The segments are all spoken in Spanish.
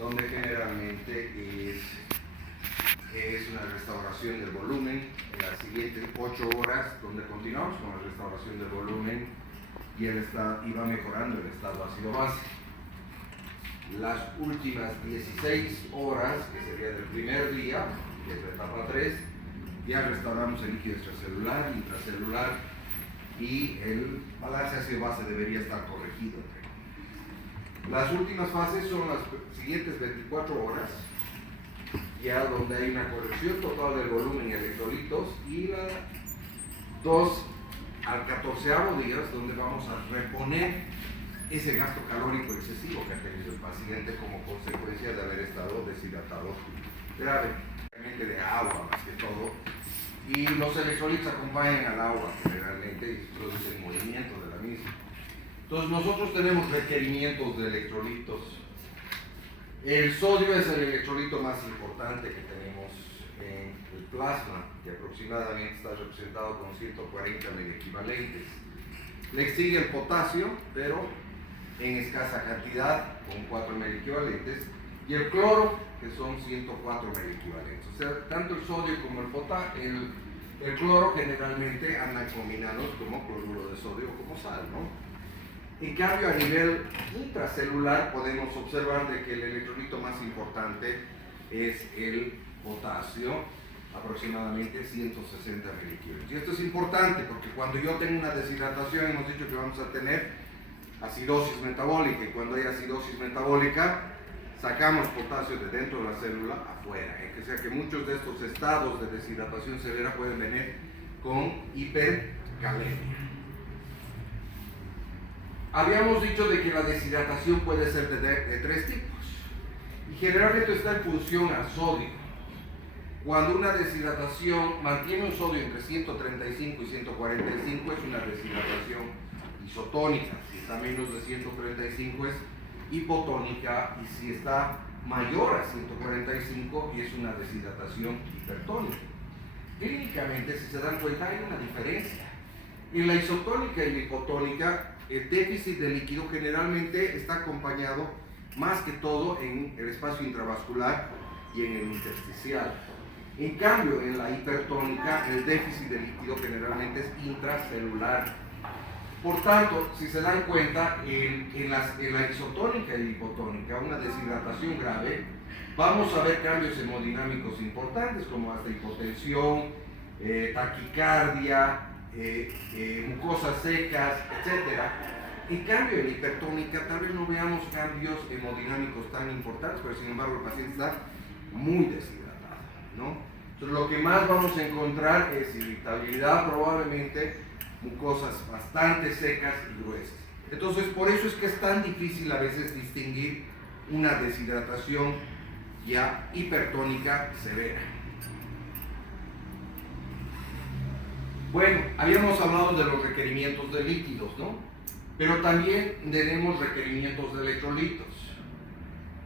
donde generalmente es una restauración del volumen. En las siguientes 8 horas, donde continuamos con la restauración del volumen y va mejorando el estado ácido-base. Las últimas 16 horas, que sería del primer día, que es la etapa 3, ya restauramos el líquido extracelular, intracelular, y el balance ácido-base debería estar corregido. Las últimas fases son las siguientes 24 horas, ya donde hay una corrección total del volumen y electrolitos, y las 2 al 14º día, donde vamos a reponer ese gasto calórico excesivo que ha tenido el paciente como consecuencia de haber estado deshidratado gravemente de agua más que todo, y los electrolitos acompañan al agua generalmente y producen movimiento de la misma. Entonces nosotros tenemos requerimientos de electrolitos. El sodio es el electrolito más importante que tenemos en el plasma, que aproximadamente está representado con 140 megequivalentes. Le sigue el potasio, pero en escasa cantidad, con 4 megequivalentes, y el cloro, que son 104 megequivalentes. O sea, tanto el sodio como el cloro generalmente andan combinados como cloruro de sodio o como sal, ¿no? En cambio, a nivel intracelular podemos observar de que el electrolito más importante es el potasio, aproximadamente 160 megequivalentes. Y esto es importante porque cuando yo tengo una deshidratación, hemos dicho que vamos a tener acidosis metabólica, y cuando hay acidosis metabólica, sacamos potasio de dentro de la célula afuera. O sea que muchos de estos estados de deshidratación severa pueden venir con hipercalemia. Habíamos dicho de que la deshidratación puede ser de 3 tipos, y generalmente está en función al sodio. Cuando una deshidratación mantiene un sodio entre 135 y 145 es una deshidratación isotónica. Si está menos de 135 es hipotónica, y si está mayor a 145 y es una deshidratación hipertónica. Clínicamente, si se dan cuenta, hay una diferencia. En la isotónica y la hipotónica, el déficit de líquido generalmente está acompañado más que todo en el espacio intravascular y en el intersticial. En cambio, en la hipertónica, el déficit de líquido generalmente es intracelular. Por tanto, si se dan cuenta, en la isotónica y la hipotónica, una deshidratación grave, vamos a ver cambios hemodinámicos importantes, como hasta hipotensión, taquicardia, mucosas secas, etc. En cambio, en la hipertónica tal vez no veamos cambios hemodinámicos tan importantes, pero sin embargo el paciente está muy deshidratado, ¿no? Entonces, lo que más vamos a encontrar es irritabilidad, probablemente mucosas bastante secas y gruesas. Entonces, por eso es que es tan difícil a veces distinguir una deshidratación ya hipertónica severa. Bueno, habíamos hablado de los requerimientos de líquidos, ¿no? Pero también tenemos requerimientos de electrolitos.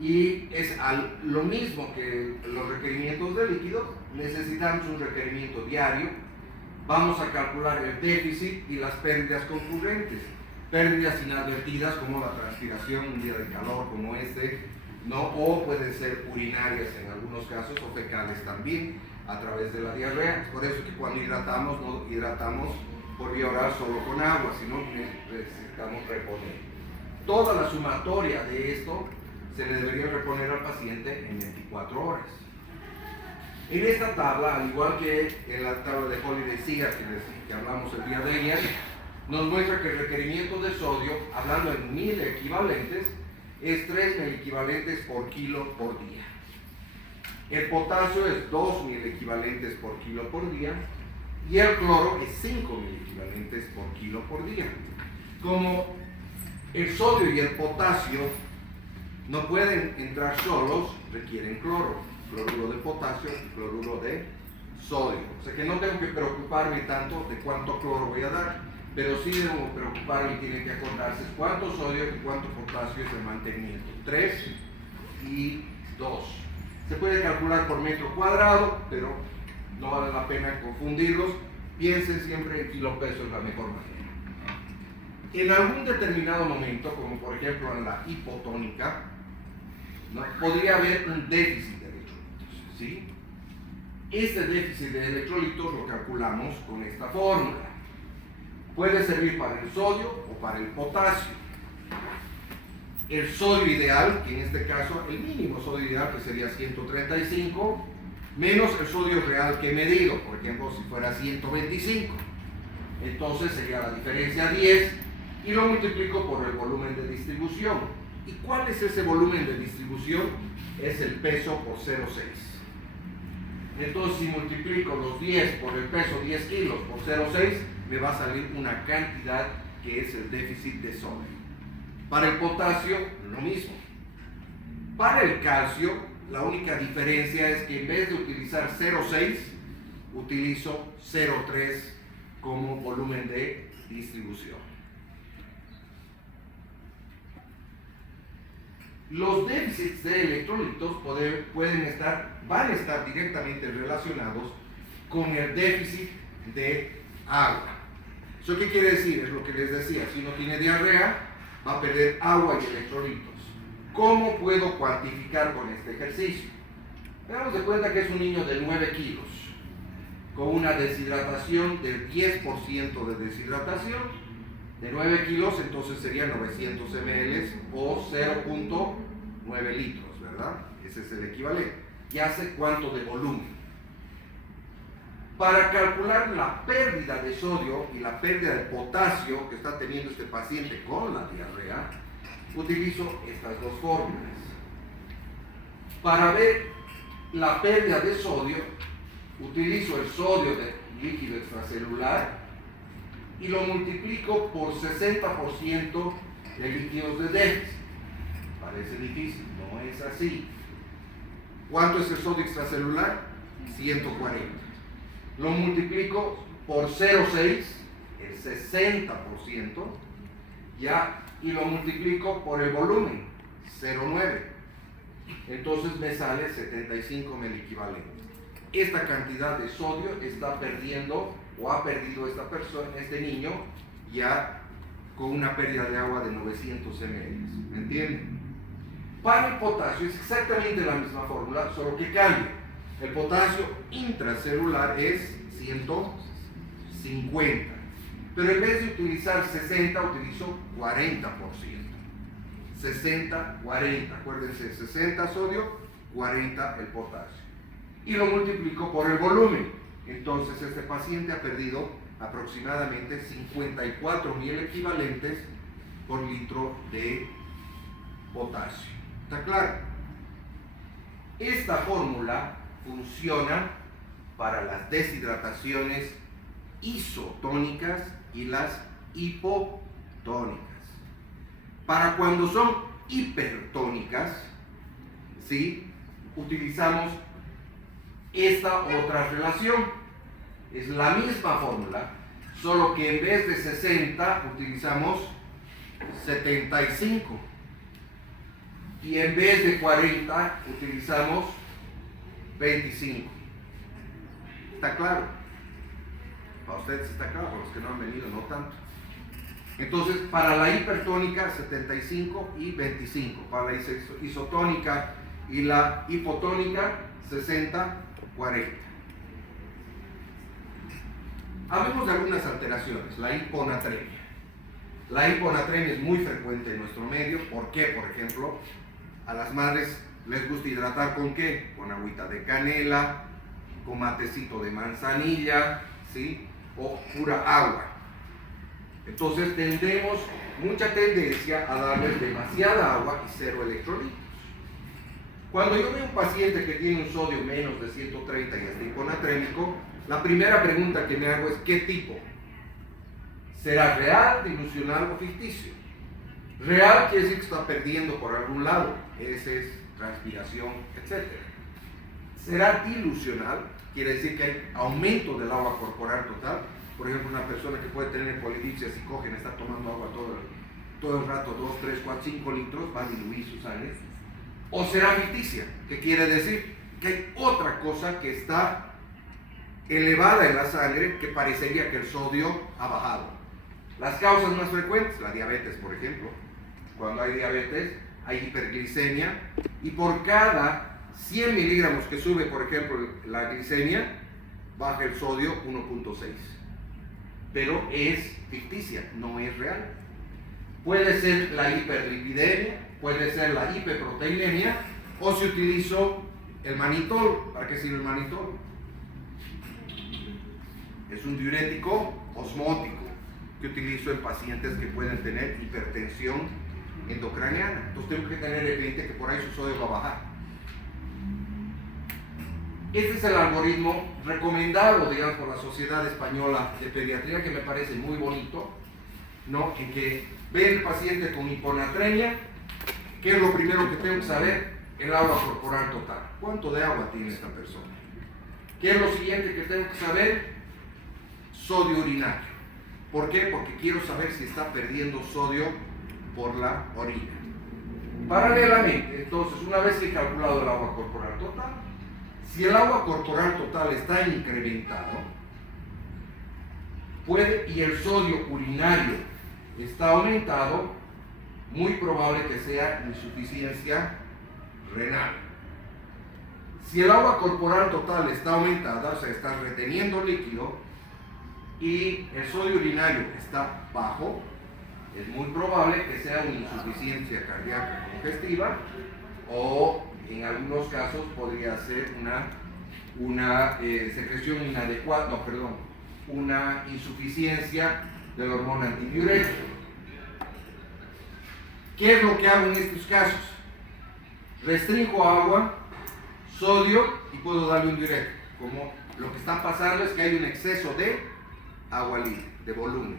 Y es lo mismo que los requerimientos de líquidos, necesitamos un requerimiento diario. Vamos a calcular el déficit y las pérdidas concurrentes. Pérdidas inadvertidas como la transpiración un día de calor como este, ¿no? O pueden ser urinarias en algunos casos, o fecales también, a través de la diarrea. Por eso que cuando hidratamos, no hidratamos por vía oral solo con agua, sino necesitamos reponer. Toda la sumatoria de esto se le debería reponer al paciente en 24 horas. En esta tabla, al igual que en la tabla de Holiday-Segar que hablamos el día de ayer, nos muestra que el requerimiento de sodio, hablando en 1000 equivalentes, es 3 megequivalentes por kilo por día. El potasio es 2000 equivalentes por kilo por día, y el cloro es 5000 equivalentes por kilo por día. Como el sodio y el potasio no pueden entrar solos, requieren cloro, cloruro de potasio y cloruro de sodio. O sea que no tengo que preocuparme tanto de cuánto cloro voy a dar, pero sí debo preocuparme y tienen que acordarse cuánto sodio y cuánto potasio es el mantenimiento. 3 y 2. Se puede calcular por metro cuadrado, pero no vale la pena confundirlos. Piensen siempre en kilopeso, es la mejor manera. En algún determinado momento, como por ejemplo en la hipotónica, ¿no? Podría haber un déficit de electrolitos, ¿sí? Este déficit de electrolitos lo calculamos con esta fórmula. Puede servir para el sodio o para el potasio. El sodio ideal, que en este caso el mínimo sodio ideal, que sería 135, menos el sodio real que he medido, por ejemplo, si fuera 125. Entonces sería la diferencia 10 y lo multiplico por el volumen de distribución. ¿Y cuál es ese volumen de distribución? Es el peso por 0,6. Entonces, si multiplico los 10 por el peso, 10 kilos por 0,6, me va a salir una cantidad que es el déficit de sodio. Para el potasio, lo mismo. Para el calcio, la única diferencia es que en vez de utilizar 0,6, utilizo 0,3 como volumen de distribución. Los déficits de electrolitos van a estar directamente relacionados con el déficit de agua. ¿Eso qué quiere decir? Es lo que les decía, si uno tiene diarrea, va a perder agua y electrolitos. ¿Cómo puedo cuantificar con este ejercicio? Hagamos de cuenta que es un niño de 9 kilos, con una deshidratación del 10% de deshidratación, de 9 kilos, entonces serían 900 ml o 0,9 litros, ¿verdad? Ese es el equivalente. Ya sé cuánto de volumen. Para calcular la pérdida de sodio y la pérdida de potasio que está teniendo este paciente con la diarrea, utilizo estas dos fórmulas. Para ver la pérdida de sodio, utilizo el sodio del líquido extracelular y lo multiplico por 60% de líquidos de déficit. Parece difícil, no es así. ¿Cuánto es el sodio extracelular? 140. Lo multiplico por 0,6, el 60%, ya, y lo multiplico por el volumen, 0,9. Entonces me sale 75 miliequivalentes. Esta cantidad de sodio está perdiendo o ha perdido esta persona, este niño, ya con una pérdida de agua de 900 ml. ¿Me entienden? Para el potasio es exactamente la misma fórmula, solo que cambia. El potasio intracelular es 150. Pero en vez de utilizar 60, utilizo 40%. 60, 40. Acuérdense, 60 sodio, 40 el potasio. Y lo multiplico por el volumen. Entonces este paciente ha perdido aproximadamente 54,000 equivalentes por litro de potasio. ¿Está claro? Esta fórmula funciona para las deshidrataciones isotónicas y las hipotónicas. Para cuando son hipertónicas, ¿sí?, utilizamos esta otra relación. Es la misma fórmula, solo que en vez de 60 utilizamos 75 y en vez de 40 utilizamos 25. ¿Está claro? Para ustedes está claro, para los que no han venido no tanto. Entonces, para la hipertónica 75 y 25, para la isotónica y la hipotónica 60, 40. Hablemos de algunas alteraciones. La hiponatremia. La hiponatremia es muy frecuente en nuestro medio. ¿Por qué? Por ejemplo, a las madres les gusta hidratar ¿con qué? Con agüita de canela, con matecito de manzanilla, ¿sí?, o pura agua. Entonces tendremos mucha tendencia a darles demasiada agua y cero electrolitos. Cuando yo veo un paciente que tiene un sodio menos de 130 y está hiponatrémico, la primera pregunta que me hago es ¿qué tipo? ¿Será real, dilucional o ficticio? Real quiere decir que está perdiendo por algún lado, heces, transpiración, etc. ¿Será dilucional? Quiere decir que hay aumento del agua corporal total. Por ejemplo, una persona que puede tener polidipsia psicógena, está tomando agua todo el rato, 2, 3, 4, 5 litros, va a diluir su sangre. O será ficticia, que quiere decir que hay otra cosa que está elevada en la sangre que parecería que el sodio ha bajado. Las causas más frecuentes, la diabetes, por ejemplo. Cuando hay diabetes, hay hiperglicemia, y por cada 100 miligramos que sube, por ejemplo, la glicemia, baja el sodio 1.6. Pero es ficticia, no es real. Puede ser la hiperlipidemia, puede ser la hiperproteinemia, o si utilizo el manitol. ¿Para qué sirve el manitol? Es un diurético osmótico que utilizo en pacientes que pueden tener hipertensión endocraniana. Entonces tengo que tener evidente que por ahí su sodio va a bajar. Este es el algoritmo recomendado, digamos, por la Sociedad Española de Pediatría, que me parece muy bonito, ¿no? En que ve el paciente con hiponatremia. ¿Qué es lo primero que tengo que saber? El agua corporal total. ¿Cuánto de agua tiene esta persona? ¿Qué es lo siguiente que tengo que saber? Sodio urinario. ¿Por qué? Porque quiero saber si está perdiendo sodio por la orina. Paralelamente, entonces, una vez que he calculado el agua corporal total, si el agua corporal total está incrementado, y el sodio urinario está aumentado, muy probable que sea insuficiencia renal. Si el agua corporal total está aumentada, o sea, está reteniendo líquido, y el sodio urinario está bajo, es muy probable que sea una insuficiencia cardíaca congestiva, o en algunos casos podría ser una secreción inadecuada, una insuficiencia de la hormona antidiurética. ¿Qué es lo que hago en estos casos? Restringo agua, sodio, y puedo darle un diurético. Como lo que está pasando es que hay un exceso de agua libre, de volumen.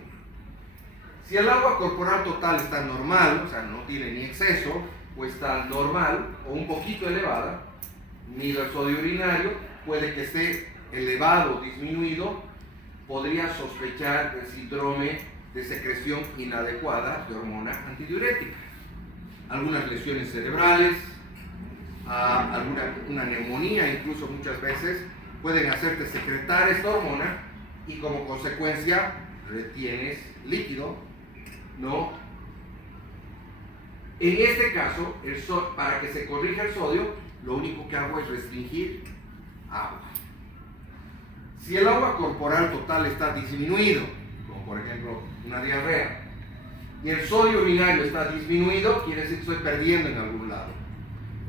Si el agua corporal total está normal, o sea, no tiene ni exceso, o está normal, o un poquito elevada, miro el sodio urinario, puede que esté elevado o disminuido, podría sospechar del síndrome de secreción inadecuada de hormona antidiurética. Algunas lesiones cerebrales, una neumonía, incluso muchas veces, pueden hacerte secretar esta hormona, y como consecuencia retienes líquido, ¿no? En este caso, para que se corrija el sodio, lo único que hago es restringir agua. Si el agua corporal total está disminuido, como por ejemplo una diarrea, y el sodio urinario está disminuido, quiere decir que estoy perdiendo en algún lado.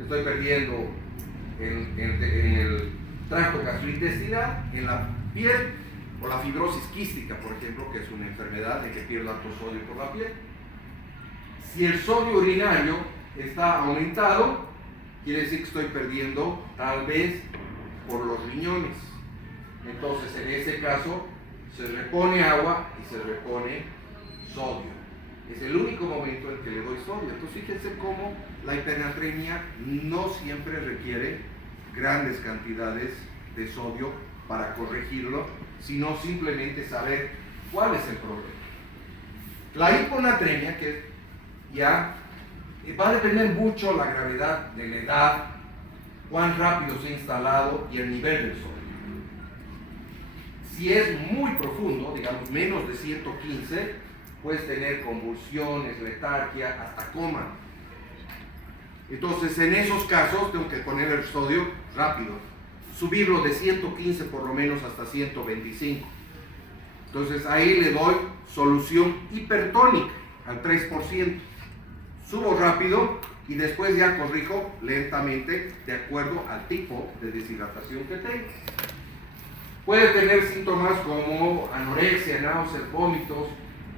Estoy perdiendo en el tracto gastrointestinal, en la piel, o la fibrosis quística, por ejemplo, que es una enfermedad de que pierdo alto sodio por la piel. Si el sodio urinario está aumentado, quiere decir que estoy perdiendo tal vez por los riñones. Entonces, en ese caso, se repone agua y se repone sodio. Es el único momento en que le doy sodio. Entonces, fíjense cómo la hipernatremia no siempre requiere grandes cantidades de sodio para corregirlo, sino simplemente saber cuál es el problema. La hiponatremia, que ya va a depender mucho la gravedad de la edad, cuán rápido se ha instalado y el nivel del sodio. Si es muy profundo, digamos menos de 115, puedes tener convulsiones, letargia, hasta coma. Entonces, en esos casos tengo que poner el sodio rápido, subirlo de 115 por lo menos hasta 125. Entonces ahí le doy solución hipertónica al 3%. Subo rápido y después ya corrijo lentamente de acuerdo al tipo de deshidratación que tengo. Puede tener síntomas como anorexia, náuseas, vómitos,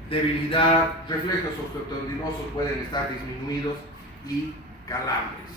debilidad, reflejos osteotendinosos pueden estar disminuidos y calambres.